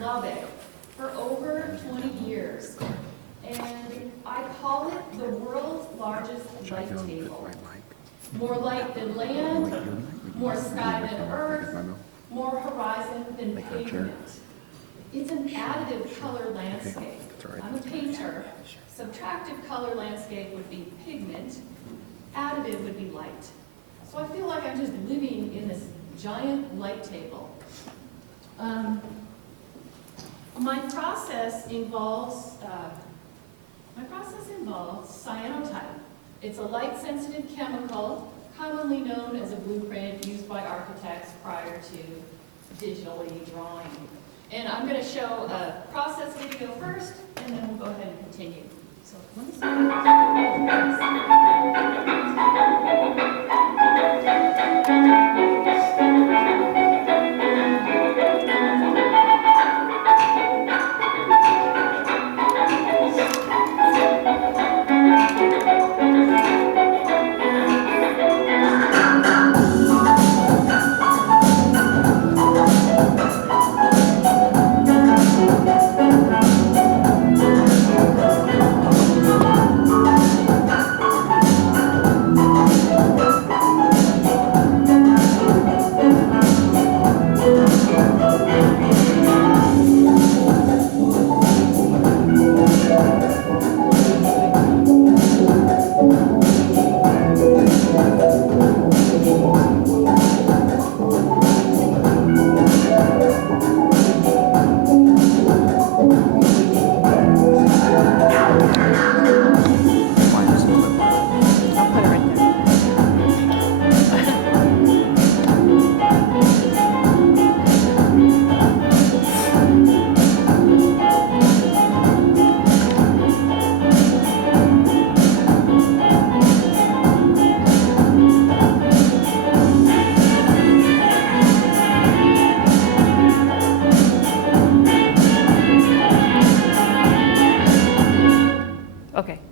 Lubbock for over 20 years. And I call it the world's largest light table. More light than land, more sky than earth, more horizon than pavement. It's an additive color landscape. I'm a painter. Subtractive color landscape would be pigment. Additive would be light. So I feel like I'm just living in this giant light table. My process involves cyanotype. It's a light-sensitive chemical, commonly known as a blueprint used by architects prior to digitally drawing. And I'm going to show a process video first, and then we'll go ahead and continue. So let me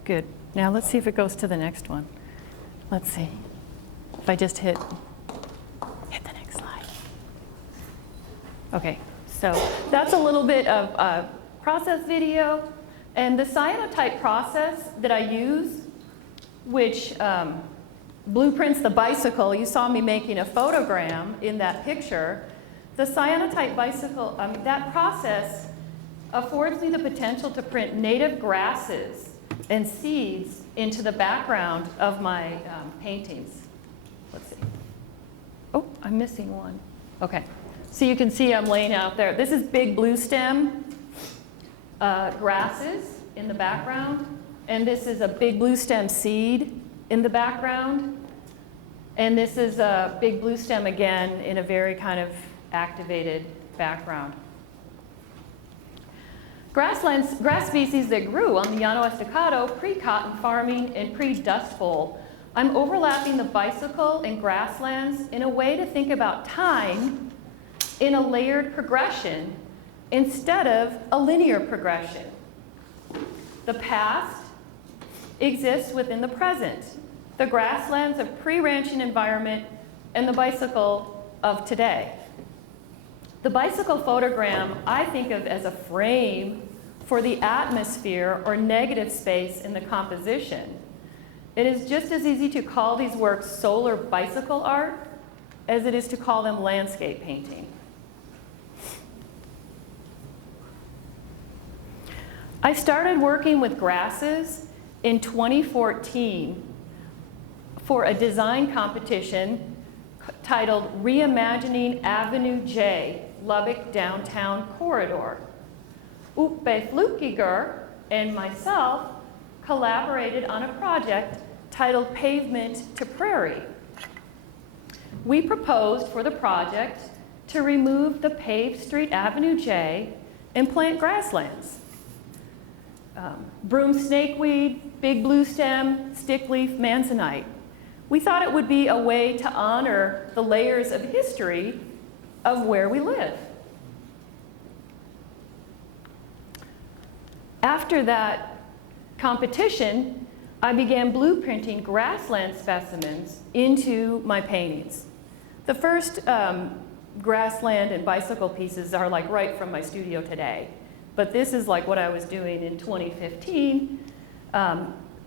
Good. Now let's see if it goes to the next one. Let's see. If I just hit the next slide. Okay, so that's a little bit of process video. And the cyanotype process that I use, which blueprints the bicycle, you saw me making a photogram in that picture. The cyanotype bicycle, that process affords me the potential to print native grasses and seeds into the background of my paintings. Let's see. Oh, I'm missing one. Okay, so you can see I'm laying out there. This is big blue stem grasses in the background, and this is a big blue stem seed in the background, and this is a big blue stem again in a very kind of activated background. Grass species that grew on the Llano Estacado pre-cotton farming and pre-Dust Bowl. I'm overlapping the bicycle and grasslands in a way to think about time in a layered progression instead of a linear progression. The past exists within the present, the grasslands of pre-ranching environment and the bicycle of today. The bicycle photogram I think of as a frame for the atmosphere or negative space in the composition. It is just as easy to call these works solar bicycle art as it is to call them landscape painting. I started working with grasses in 2014 for a design competition titled Reimagining Avenue J, Lubbock Downtown Corridor. Flueckiger and myself collaborated on a project titled Pavement to Prairie. We proposed for the project to remove the paved street Avenue J and plant grasslands. Broom snakeweed, big blue stem, stickleaf manzanite. We thought it would be a way to honor the layers of history of where we live. After that competition, I began blueprinting grassland specimens into my paintings. The first grassland and bicycle pieces are like right from my studio today. But this is like what I was doing in 2015.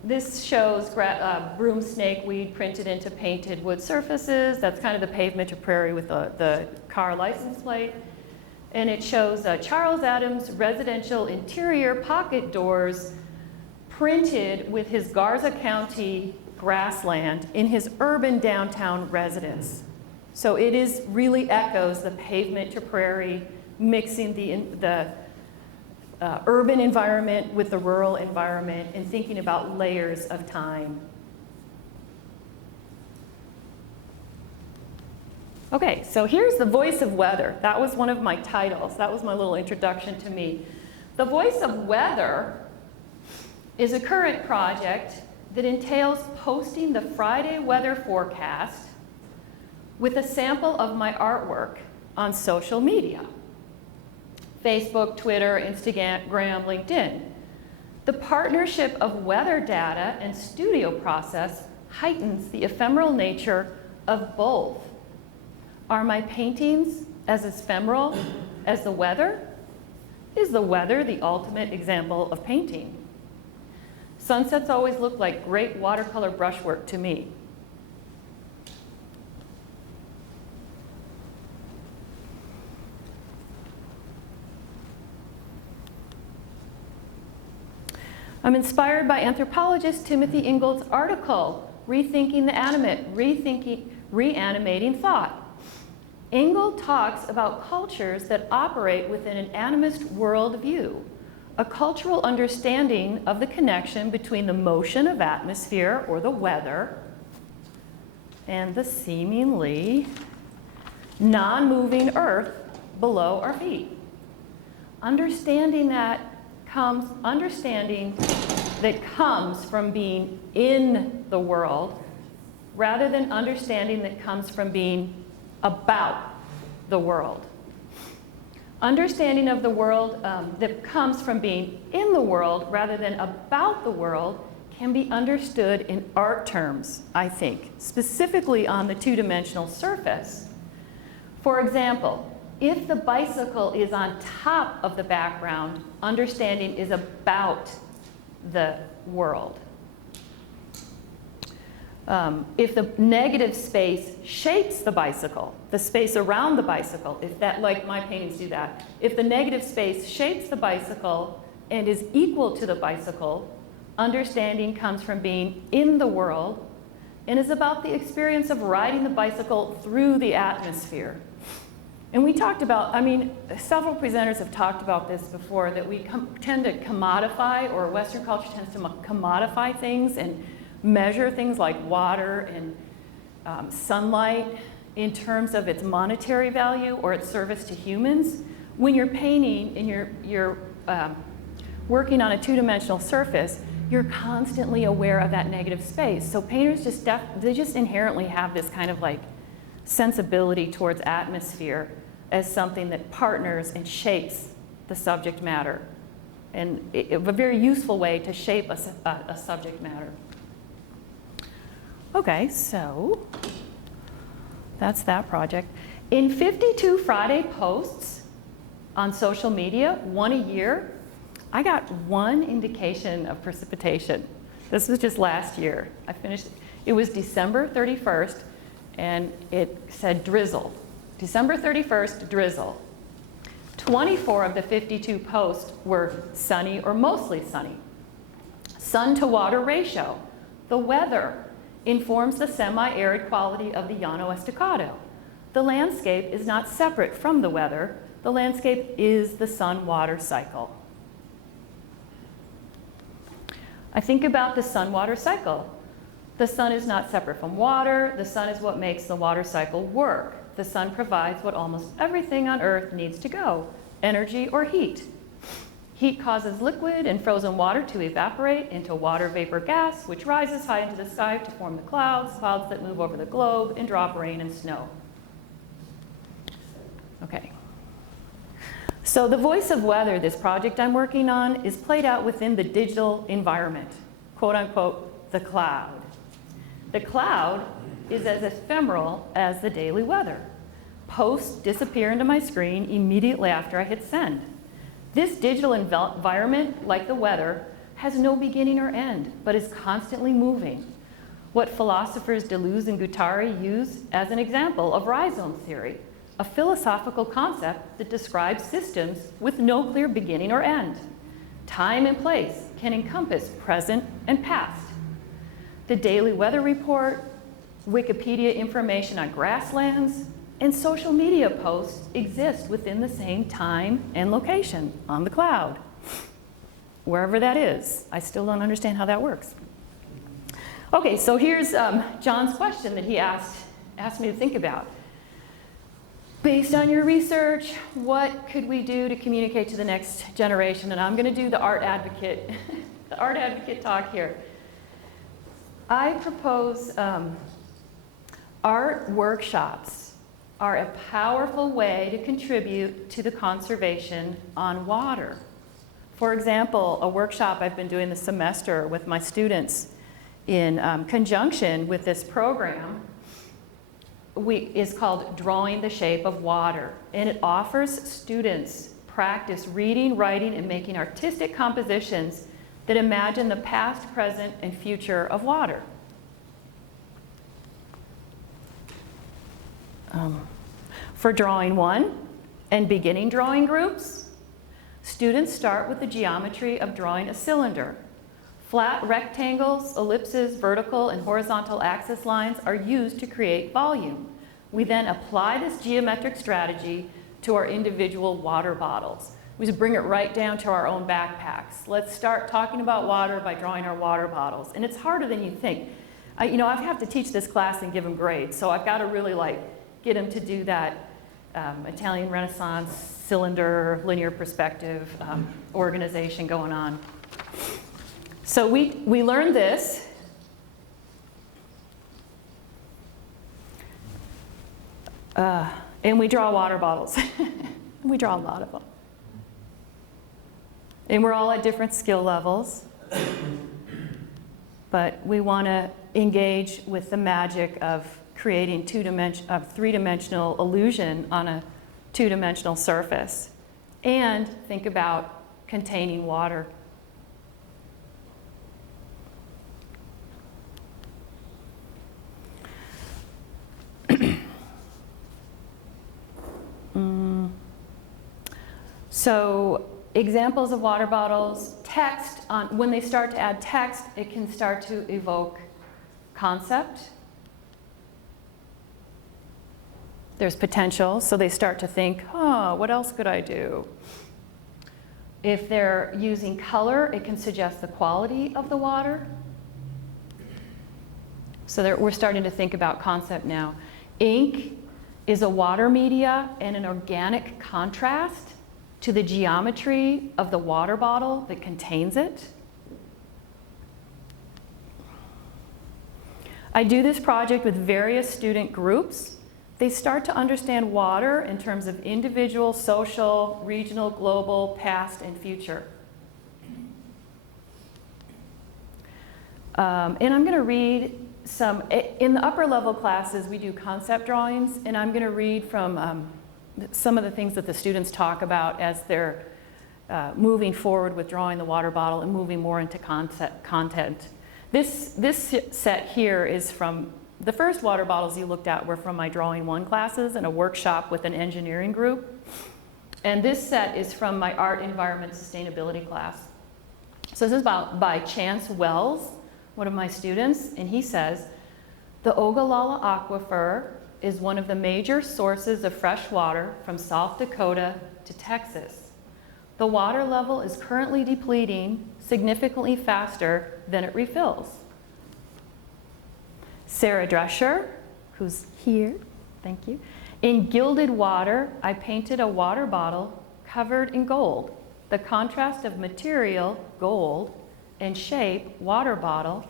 This shows broom snakeweed printed into painted wood surfaces. That's kind of the pavement to prairie with the car license plate. And it shows Charles Adams' residential interior pocket doors printed with his Garza County grassland in his urban downtown residence. So it is really echoes the pavement to prairie, mixing the urban environment with the rural environment and thinking about layers of time. Okay, so here's the voice of weather. That was one of my titles. That was my little introduction to me. The voice of weather is a current project that entails posting the Friday weather forecast with a sample of my artwork on social media. Facebook, Twitter, Instagram, LinkedIn. The partnership of weather data and studio process heightens the ephemeral nature of both. Are my paintings as ephemeral as the weather? Is the weather the ultimate example of painting? Sunsets always look like great watercolor brushwork to me. I'm inspired by anthropologist Timothy Ingold's article, Rethinking the Animate, Reanimating Thought. Ingold talks about cultures that operate within an animist worldview, a cultural understanding of the connection between the motion of atmosphere or the weather and the seemingly non-moving earth below our feet. Understanding that comes from being in the world rather than understanding that comes from being about the world. Understanding of the world that comes from being in the world rather than about the world can be understood in art terms, I think, specifically on the two-dimensional surface. For example, if the bicycle is on top of the background, understanding is about the world. If the negative space shapes the bicycle, the space around the bicycle, if that, like my paintings do that, if the negative space shapes the bicycle and is equal to the bicycle, understanding comes from being in the world and is about the experience of riding the bicycle through the atmosphere. And we talked about, I mean, several presenters have talked about this before, that we tend to commodify, or Western culture tends to commodify things and measure things like water and sunlight in terms of its monetary value or its service to humans. When you're painting and you're working on a two-dimensional surface, you're constantly aware of that negative space. So painters they just inherently have this kind of like sensibility towards atmosphere as something that partners and shapes the subject matter, and a very useful way to shape a subject matter. Okay, so that's that project. In 52 Friday posts on social media, one a year, I got one indication of precipitation. This was just last year. I finished, it was December 31st, and it said drizzle. December 31st, drizzle. 24 of the 52 posts were sunny or mostly sunny. Sun to water ratio, the weather, informs the semi-arid quality of the Llano Estacado. The landscape is not separate from the weather. The landscape is the sun-water cycle. I think about the sun-water cycle. The sun is not separate from water. The sun is what makes the water cycle work. The sun provides what almost everything on Earth needs to go, energy or heat. Heat causes liquid and frozen water to evaporate into water vapor gas, which rises high into the sky to form the clouds that move over the globe and drop rain and snow. Okay. So the voice of weather, this project I'm working on, is played out within the digital environment, quote unquote, the cloud. The cloud is as ephemeral as the daily weather. Posts disappear into my screen immediately after I hit send. This digital environment, like the weather, has no beginning or end, but is constantly moving. What philosophers Deleuze and Guattari use as an example of rhizome theory, a philosophical concept that describes systems with no clear beginning or end. Time and place can encompass present and past. The daily weather report, Wikipedia information on grasslands, and social media posts exist within the same time and location on the cloud, wherever that is. I still don't understand how that works. Okay, so here's John's question that he asked me to think about. Based on your research, what could we do to communicate to the next generation? And I'm going to do the art advocate, the art advocate talk here. I propose art workshops are a powerful way to contribute to the conservation on water. For example, a workshop I've been doing this semester with my students in conjunction with this program is called Drawing the Shape of Water. And it offers students practice reading, writing, and making artistic compositions that imagine the past, present, and future of water. For drawing one and beginning drawing groups, students start with the geometry of drawing a cylinder. Flat rectangles, ellipses, vertical and horizontal axis lines are used to create volume. We then apply this geometric strategy to our individual water bottles. We just bring it right down to our own backpacks. Let's start talking about water by drawing our water bottles. And it's harder than you think. I have to teach this class and give them grades, so I've got to really get them to do that Italian Renaissance cylinder, linear perspective organization going on. So we learned this. And we draw water bottles. We draw a lot of them. And we're all at different skill levels. But we want to engage with the magic of creating three-dimensional illusion on a two-dimensional surface. And think about containing water. So examples of water bottles, text, when they start to add text, it can start to evoke concept. There's potential, so they start to think, what else could I do? If they're using color, it can suggest the quality of the water. So we're starting to think about concept now. Ink is a water media and an organic contrast to the geometry of the water bottle that contains it. I do this project with various student groups. They start to understand water in terms of individual, social, regional, global, past, and future. And I'm going to read some, in the upper level classes we do concept drawings, and I'm going to read from some of the things that the students talk about as they're moving forward with drawing the water bottle and moving more into content. This set here is from, the first water bottles you looked at were from my Drawing 1 classes and a workshop with an engineering group. And this set is from my Art, Environment, Sustainability class. So this is by Chance Wells, one of my students, and he says, the Ogallala Aquifer is one of the major sources of fresh water from South Dakota to Texas. The water level is currently depleting significantly faster than it refills. Sarah Drescher, who's here, thank you. In Gilded Water, I painted a water bottle covered in gold. The contrast of material, gold, and shape, water bottle,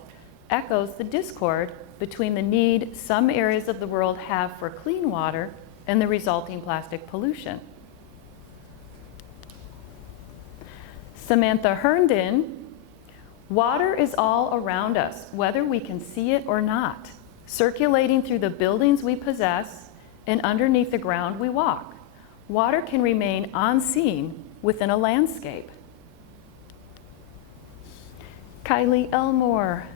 echoes the discord between the need some areas of the world have for clean water and the resulting plastic pollution. Samantha Herndon, water is all around us, whether we can see it or not, circulating through the buildings we possess and underneath the ground we walk. Water can remain unseen within a landscape. Kylie Elmore.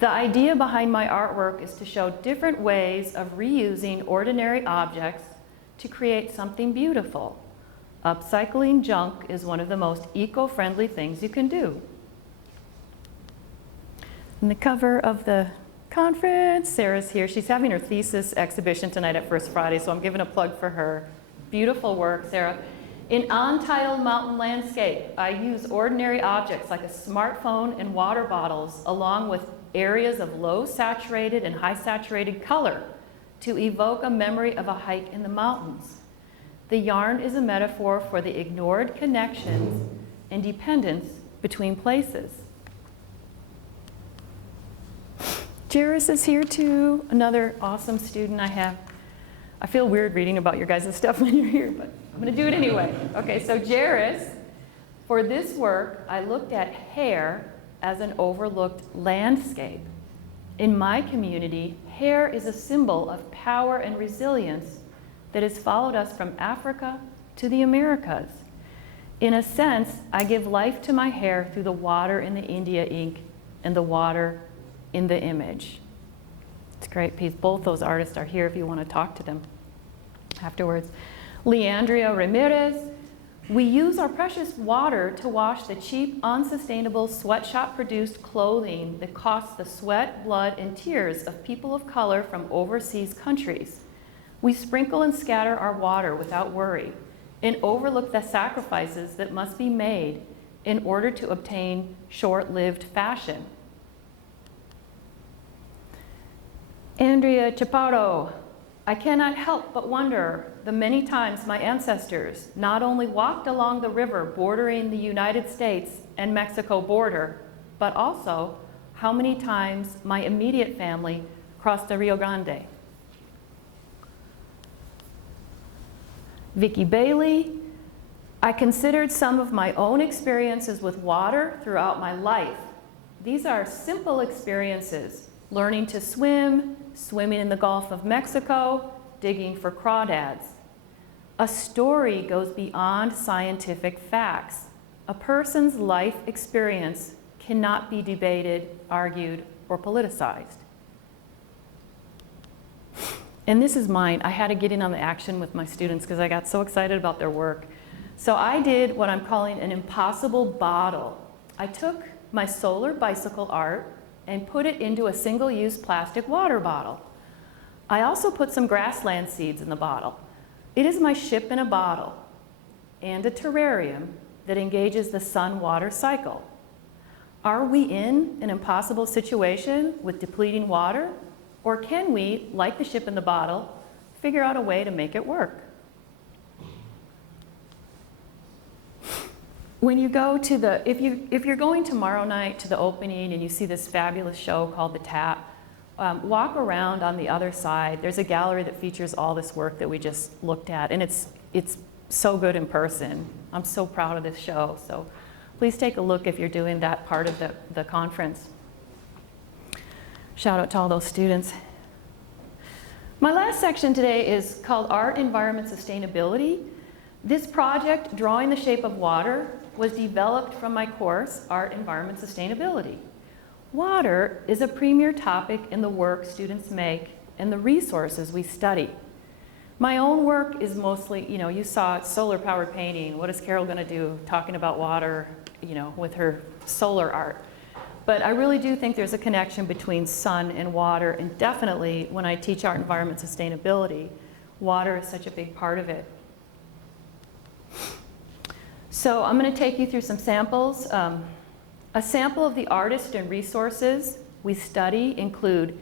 The idea behind my artwork is to show different ways of reusing ordinary objects to create something beautiful. Upcycling junk is one of the most eco-friendly things you can do. And the cover of the conference, Sarah's here. She's having her thesis exhibition tonight at First Friday, so I'm giving a plug for her. Beautiful work, Sarah. In Untitled Mountain Landscape, I use ordinary objects like a smartphone and water bottles, along with areas of low saturated and high saturated color to evoke a memory of a hike in the mountains. The yarn is a metaphor for the ignored connections and dependence between places. Jairus is here too, another awesome student I have. I feel weird reading about your guys' stuff when you're here, but I'm going to do it anyway. Okay, so Jairus, for this work, I looked at hair as an overlooked landscape. In my community, hair is a symbol of power and resilience that has followed us from Africa to the Americas. In a sense, I give life to my hair through the water in the India ink and the water in the image. It's a great piece. Both those artists are here if you want to talk to them afterwards. Leandria Ramirez. We use our precious water to wash the cheap, unsustainable sweatshop-produced clothing that costs the sweat, blood, and tears of people of color from overseas countries. We sprinkle and scatter our water without worry and overlook the sacrifices that must be made in order to obtain short-lived fashion. Andrea Chaparro. I cannot help but wonder the many times my ancestors not only walked along the river bordering the United States and Mexico border, but also how many times my immediate family crossed the Rio Grande. Vicki Bailey. I considered some of my own experiences with water throughout my life. These are simple experiences: learning to swim, swimming in the Gulf of Mexico, digging for crawdads. A story goes beyond scientific facts. A person's life experience cannot be debated, argued, or politicized. And this is mine. I had to get in on the action with my students because I got so excited about their work. So I did what I'm calling an impossible bottle. I took my solar bicycle art and put it into a single-use plastic water bottle. I also put some grassland seeds in the bottle. It is my ship in a bottle and a terrarium that engages the sun-water cycle. Are we in an impossible situation with depleting water? Or can we, like the ship in the bottle, figure out a way to make it work? When you go to the, if you're going tomorrow night to the opening and you see this fabulous show called The Tap, walk around on the other side. There's a gallery that features all this work that we just looked at, and it's so good in person. I'm so proud of this show, so please take a look if you're doing that part of the conference. Shout out to all those students. My last section today is called Art, Environment, Sustainability. This project, Drawing the Shape of Water, was developed from my course, Art, Environment, Sustainability. Water is a premier topic in the work students make and the resources we study. My own work is mostly, you saw solar powered painting. What is Carol going to do talking about water, with her solar art? But I really do think there's a connection between sun and water, and definitely when I teach art, environment, sustainability, water is such a big part of it. So I'm going to take you through some samples. A sample of the artists and resources we study include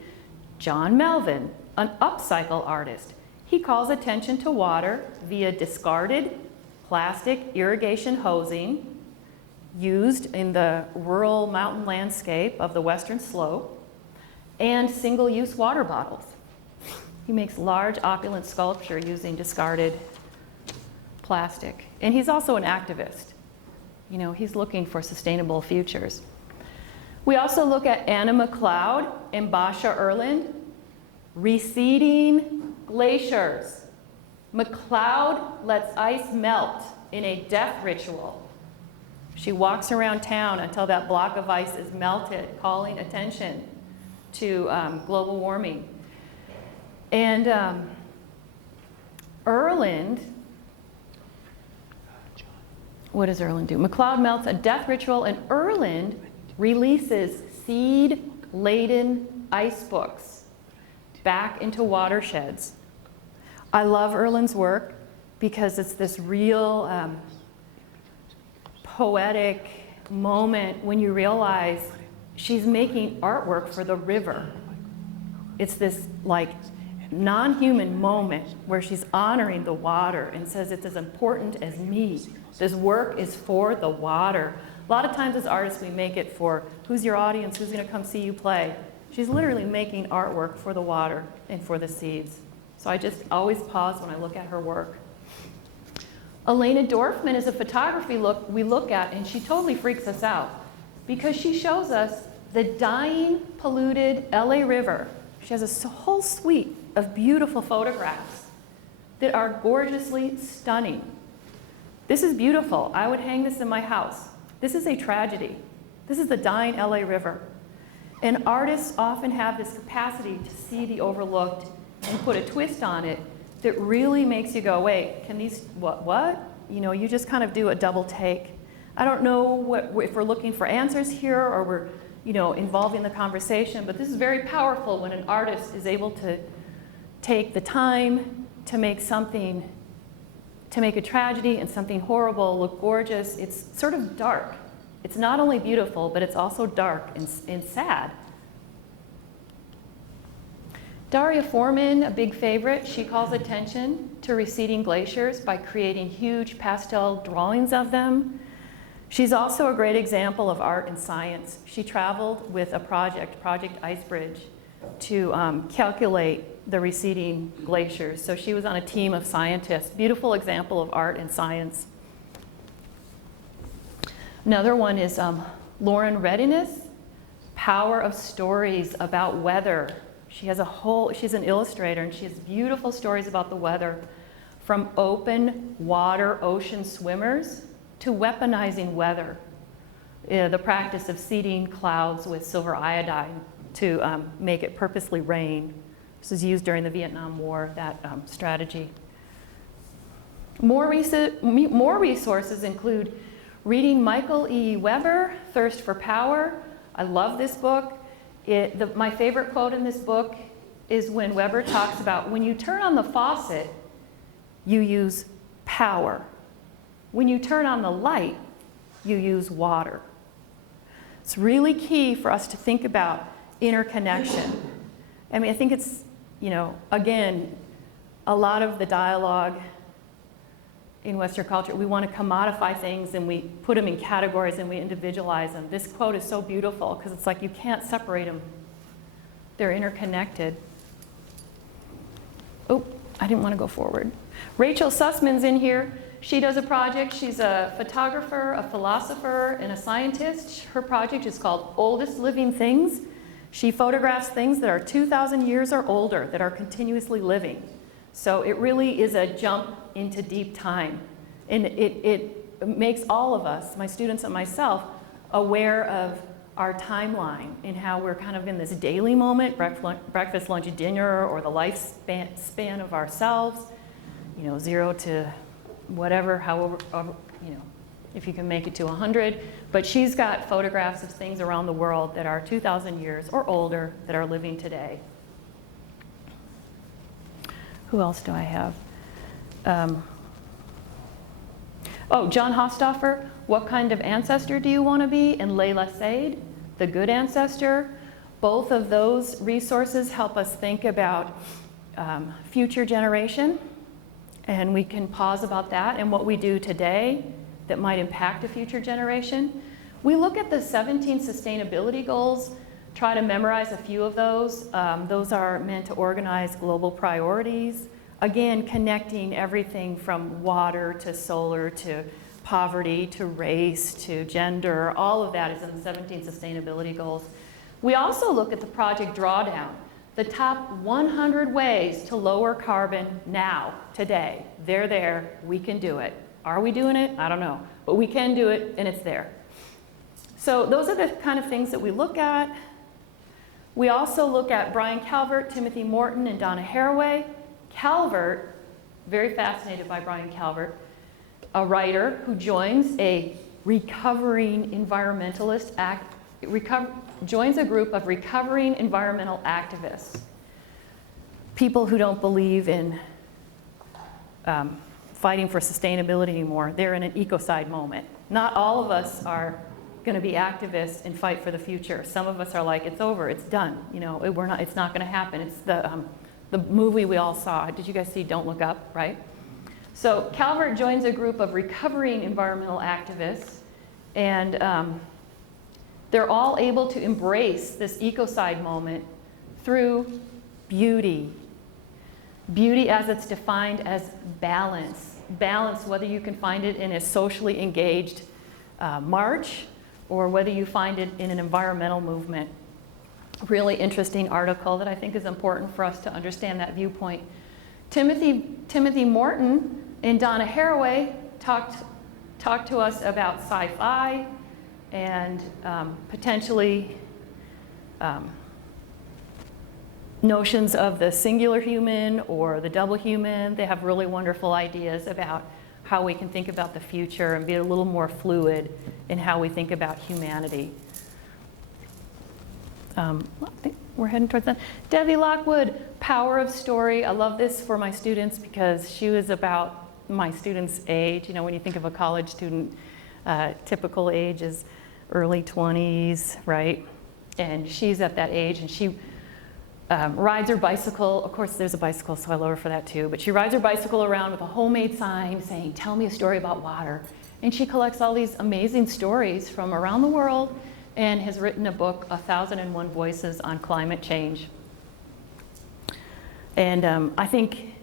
John Melvin, an upcycle artist. He calls attention to water via discarded plastic irrigation hosing used in the rural mountain landscape of the western slope and single-use water bottles. He makes large opulent sculpture using discarded plastic. And he's also an activist. He's looking for sustainable futures. We also look at Anna McLeod and Basha Erland, receding glaciers. McCloud lets ice melt in a death ritual. She walks around town until that block of ice is melted, calling attention to global warming. And Erland, what does Erland do? McCloud melts a death ritual, and Erland releases seed-laden ice books back into watersheds. I love Erland's work because it's this real poetic moment when you realize she's making artwork for the river. It's this like non-human moment where she's honoring the water and says it's as important as me. This work is for the water. A lot of times as artists we make it for who's your audience, who's going to come see you play. She's literally making artwork for the water and for the seeds. So I just always pause when I look at her work. Elena Dorfman is a photography we look at, and she totally freaks us out because she shows us the dying, polluted LA River. She has a whole suite of beautiful photographs that are gorgeously stunning. This is beautiful. I would hang this in my house. This is a tragedy. This is the dying LA River. And artists often have this capacity to see the overlooked and put a twist on it that really makes you go, wait, can these, what? You know, you just kind of do a double take. I don't know if we're looking for answers here or we're, you know, involving the conversation, but this is very powerful when an artist is able to take the time to make something, to make a tragedy and something horrible look gorgeous. It's sort of dark. It's not only beautiful, but it's also dark and sad. Daria Foreman, a big favorite, she calls attention to receding glaciers by creating huge pastel drawings of them. She's also a great example of art and science. She traveled with a Project Icebridge, to calculate the receding glaciers. So she was on a team of scientists. Beautiful example of art and science. Another one is Lauren Readiness, Power of Stories About Weather. She's an illustrator, and she has beautiful stories about the weather, from open water ocean swimmers to weaponizing weather. The practice of seeding clouds with silver iodine to make it purposely rain. This was used during the Vietnam War, that strategy. More resources include reading Michael E. Weber, Thirst for Power. I love this book. My favorite quote in this book is when Weber talks about when you turn on the faucet, you use power. When you turn on the light, you use water. It's really key for us to think about interconnection. I mean, I think it's, you know, again, a lot of the dialogue in Western culture, we want to commodify things and we put them in categories and we individualize them. This quote is so beautiful because it's like you can't separate them. They're interconnected. Oh, I didn't want to go forward. Rachel Sussman's in here. She does a project. She's a photographer, a philosopher, and a scientist. Her project is called Oldest Living Things. She photographs things that are 2,000 years or older that are continuously living. So it really is a jump into deep time. And it makes all of us, my students and myself, aware of our timeline and how we're kind of in this daily moment, breakfast, lunch, dinner, or the lifespan of ourselves, you know, 0 to whatever, however, you know, if you can make it to 100. But she's got photographs of things around the world that are 2,000 years or older that are living today. Who else do I have? John Hostoffer, What Kind of Ancestor Do You Want to Be? And Layla Said, The Good Ancestor. Both of those resources help us think about future generation. And we can pause about that and what we do today that might impact a future generation. We look at the 17 sustainability goals, try to memorize a few of those. Those are meant to organize global priorities. Again, connecting everything from water to solar to poverty to race to gender. All of that is in the 17 sustainability goals. We also look at the Project Drawdown. The top 100 ways to lower carbon now, today. They're there, we can do it. Are we doing it? I don't know. But we can do it, and it's there. So those are the kind of things that we look at. We also look at Brian Calvert, Timothy Morton, and Donna Haraway. Calvert, very fascinated by Brian Calvert, a writer who joins a recovering environmentalist joins a group of recovering environmental activists, people who don't believe in fighting for sustainability anymore. They're in an ecocide moment. Not all of us are going to be activists and fight for the future. Some of us are like, it's over, it's done. You know, it's not going to happen. It's the movie we all saw. Did you guys see Don't Look Up, right? So Calvert joins a group of recovering environmental activists, and they're all able to embrace this ecocide moment through beauty. Beauty as it's defined as balance. Balance, whether you can find it in a socially engaged march or whether you find it in an environmental movement. Really interesting article that I think is important for us to understand that viewpoint. Timothy Morton and Donna Haraway talked to us about sci-fi and potentially notions of the singular human or the double human. They have really wonderful ideas about how we can think about the future and be a little more fluid in how we think about humanity. I think we're heading towards that. Debbie Lockwood, Power of Story. I love this for my students because she was about my students' age. You know, when you think of a college student, typical age is early 20s, right? And she's at that age, and she rides her bicycle. Of course, there's a bicycle, so I love her for that too. But she rides her bicycle around with a homemade sign saying, "Tell me a story about water." And she collects all these amazing stories from around the world and has written a book, 1001 Voices on Climate Change. And I think,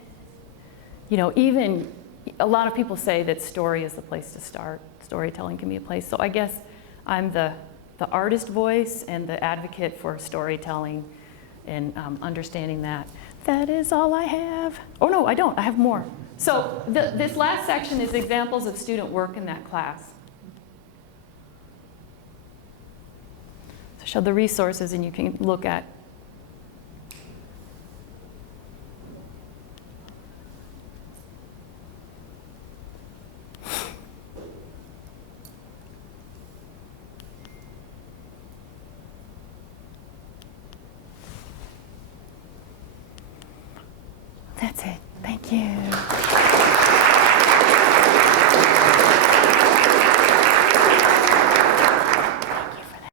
you know, even a lot of people say that story is the place to start. Storytelling can be a place. So I guess I'm the artist voice and the advocate for storytelling and understanding that. That is all I have. Oh no, I don't, I have more. So this last section is examples of student work in that class. So show the resources and you can look at. That's it. Thank you.